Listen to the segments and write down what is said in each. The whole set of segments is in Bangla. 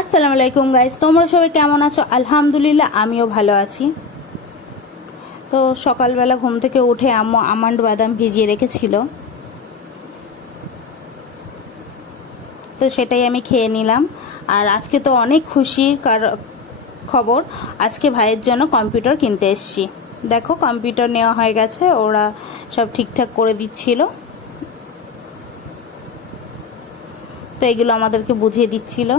আসসালামু আলাইকুম গাইস তোমরা সবাই কেমন আছো? আলহামদুলিল্লাহ, আমিও ভালো আছি। তো সকালবেলা ঘুম থেকে উঠে আম্মু আমন্ড বাদাম ভিজিয়ে রেখেছিল। তো সেটাই আমি খেয়ে নিলাম। আর আজকে তো অনেক খুশির কার খবর। আজকে ভাইয়ের জন্য কম্পিউটার কিনতে এসেছি। দেখো, কম্পিউটার নেওয়া হয়ে গেছে, ওরা সব ঠিকঠাক করে দিচ্ছিল। তো এগুলো আমাদেরকে বুঝিয়ে দিচ্ছিল।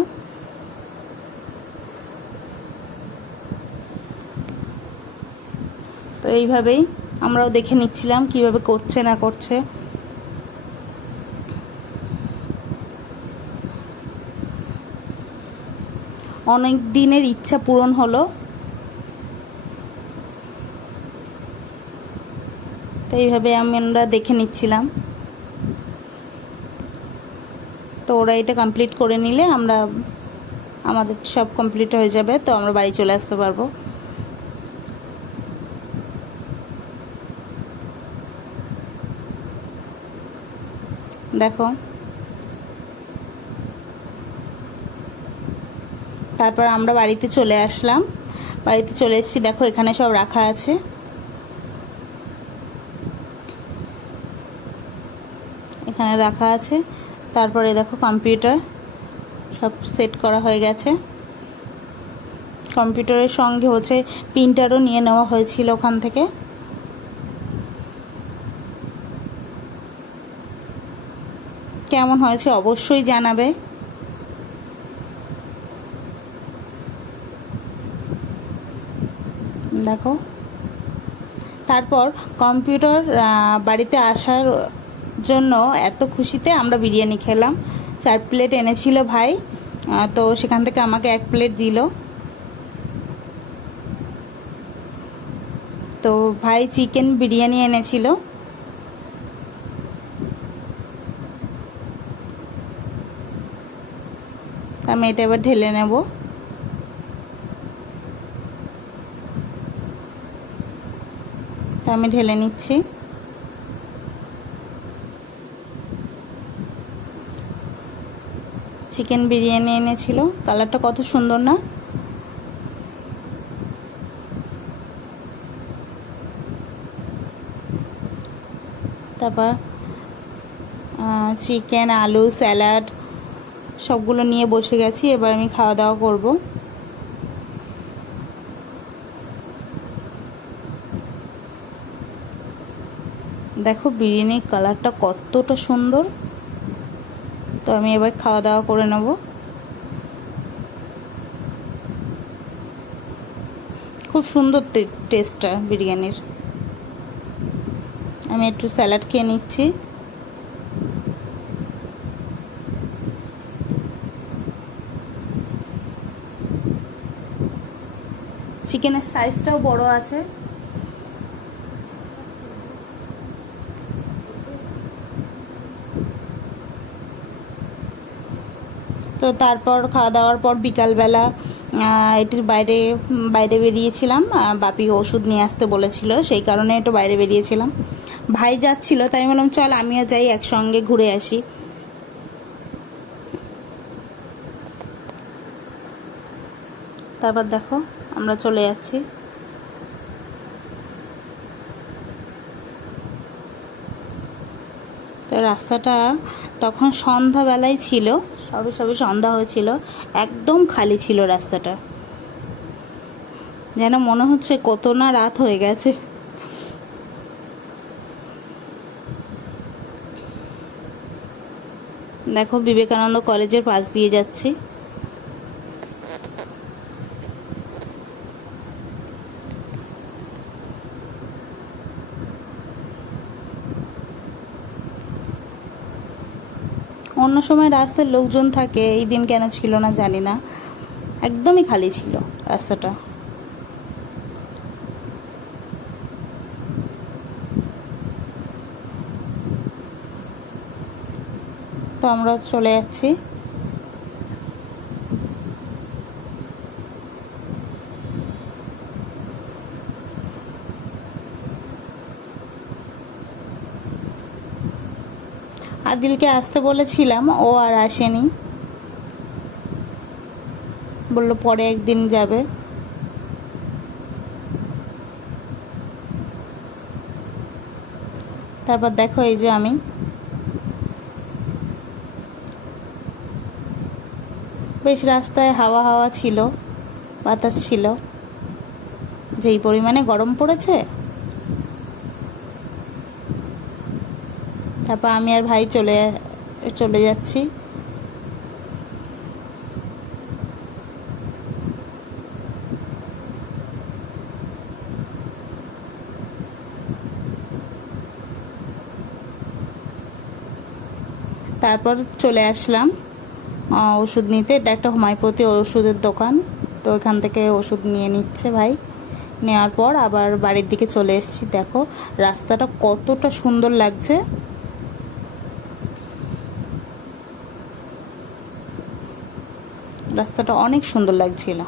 তো এইভাবেই আমরাও দেখে নিচ্ছিলাম কীভাবে করছে না করছে। অনেক দিনের ইচ্ছা পূরণ হলো। তো এইভাবে আমি আমরা দেখে নিচ্ছিলাম। তো ওরা এটা কমপ্লিট করে নিলে আমরা, আমাদের সব কমপ্লিট হয়ে যাবে, তো আমরা বাড়ি চলে আসতে পারব। দেখো। তারপর আমরা বাড়িতে চলে আসলাম। বাড়িতে চলে এসেছি, দেখো এখানে সব রাখা আছে। এখানে রাখা আছে। তারপরে দেখো কম্পিউটার, সব সেট করা হয়ে গেছে। কম্পিউটারের সঙ্গে হচ্ছে প্রিন্টারও নিয়ে নেওয়া হয়েছিল ওখান থেকে। কেমন হয়েছে অবশ্যই জানাবে। দেখো। তারপর কম্পিউটার বাড়িতে আসার জন্য এত খুশিতে আমরা বিরিয়ানি খেলাম। চার প্লেট এনেছিল ভাই তো সেখান থেকে আমাকে এক প্লেট দিল। তো ভাই চিকেন বিরিয়ানি এনেছিল। আমি এটা এবার ঢেলে নেব। তা আমি ঢেলে নিচ্ছি। চিকেন বিরিয়ানি এনেছিল। কালারটা কত সুন্দর না? তারপর চিকেন, আলু, স্যালাড সবগুলো নিয়ে বসে গেছি, এবার আমি খাওয়া দাওয়া করব। দেখো বিরিয়ানির কালারটা কতটা সুন্দর। তো আমি এবার খাওয়া দাওয়া করে নেব। খুব সুন্দর টেস্টটা বিরিয়ানির। আমি একটু স্যালাড খেয়ে নিচ্ছি। চিকেনের সাইজটাও বড় আছে। তো তারপর খাওয়া দাওয়ার পর বিকালবেলা এটির বাইরে বাইরে বেরিয়েছিলাম। বাপি ওষুধ নিয়ে আসতে বলেছিল, সেই কারণে একটু বাইরে বেরিয়েছিলাম। ভাই যাচ্ছিল, তাই বললাম, চল আমিও যাই, একসঙ্গে ঘুরে আসি। তারপর দেখো, আমরা চলে যাচ্ছি। তো রাস্তাটা তখন সন্ধ্যাবেলায় ছিল, সবে সবে সন্ধ্যা হয়েছিল, একদম খালি ছিল রাস্তাটা। যেন মনে হচ্ছে কত না রাত হয়ে গেছে। দেখো, বিবেকানন্দ কলেজের পাশ দিয়ে যাচ্ছি। অন্য সময় রাস্তায় লোকজন থাকে, এই দিন কেন ছিল না জানি না। একদমই খালি ছিল রাস্তাটা। তো আমরা চলে যাচ্ছি। আদিলকে আসতে বলেছিলাম, ও আর আসেনি। বলল পরে একদিন যাবে। তারপর দেখো এই যে আমি। বেশ রাস্তায় হাওয়া হাওয়া ছিল, বাতাস ছিল। যেই পরিমাণে গরম পড়েছে তারপর আমি আর ভাই চলে চলে যাচ্ছি। তারপর চলে আসলাম ওষুধ নিতে। এটা একটা হোমিওপ্যাথি ওষুধের দোকান, তো এখান থেকে ওষুধ নিয়ে নিচ্ছে ভাই। নেওয়ার পর আবার বাড়ির দিকে চলে এসেছি, দেখো। রাস্তাটা কতটা সুন্দর লাগছে। রাস্তাটা অনেক সুন্দর লাগছিল।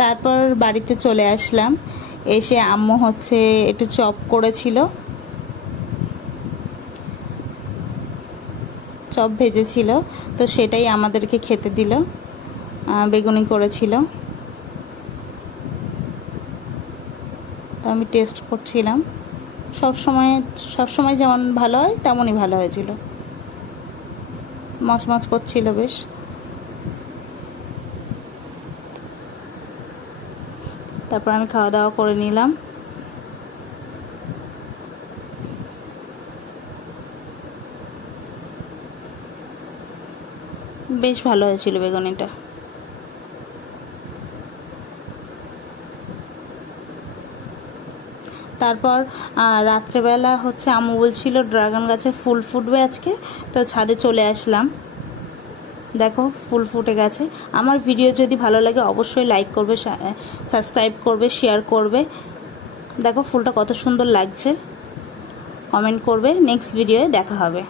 তারপর বাড়িতে চলে আসলাম। এসে আম্মু হচ্ছে একটু চপ করেছিল। চপ ভেজেছিল, তো সেটাই আমাদেরকে খেতে দিল বেগুনি করেছিল। তো আমি টেস্ট করছিলাম। সব সময় সব সময় যেমন ভালো হয়, তেমনই ভালো হয়েছিল। মচমচ করছিল বেশ। তারপর আমি খাওয়া দাওয়া করে নিলাম। বেশ ভালো হয়েছিল বেগুনিটা। তারপর রাত্রেবেলা হচ্ছে আমু বলছিল, ড্রাগন গাছে ফুল ফুটবে আজকে। তো ছাদে চলে আসলাম। দেখো, ফুল ফুটে গেছে। আমার ভিডিও যদি ভালো লাগে, অবশ্যই লাইক করবে সাবস্ক্রাইব করবে শেয়ার করবে। দেখো, ফুলটা কত সুন্দর লাগছে। কমেন্ট করবে। নেক্সট ভিডিওয়ে দেখা হবে।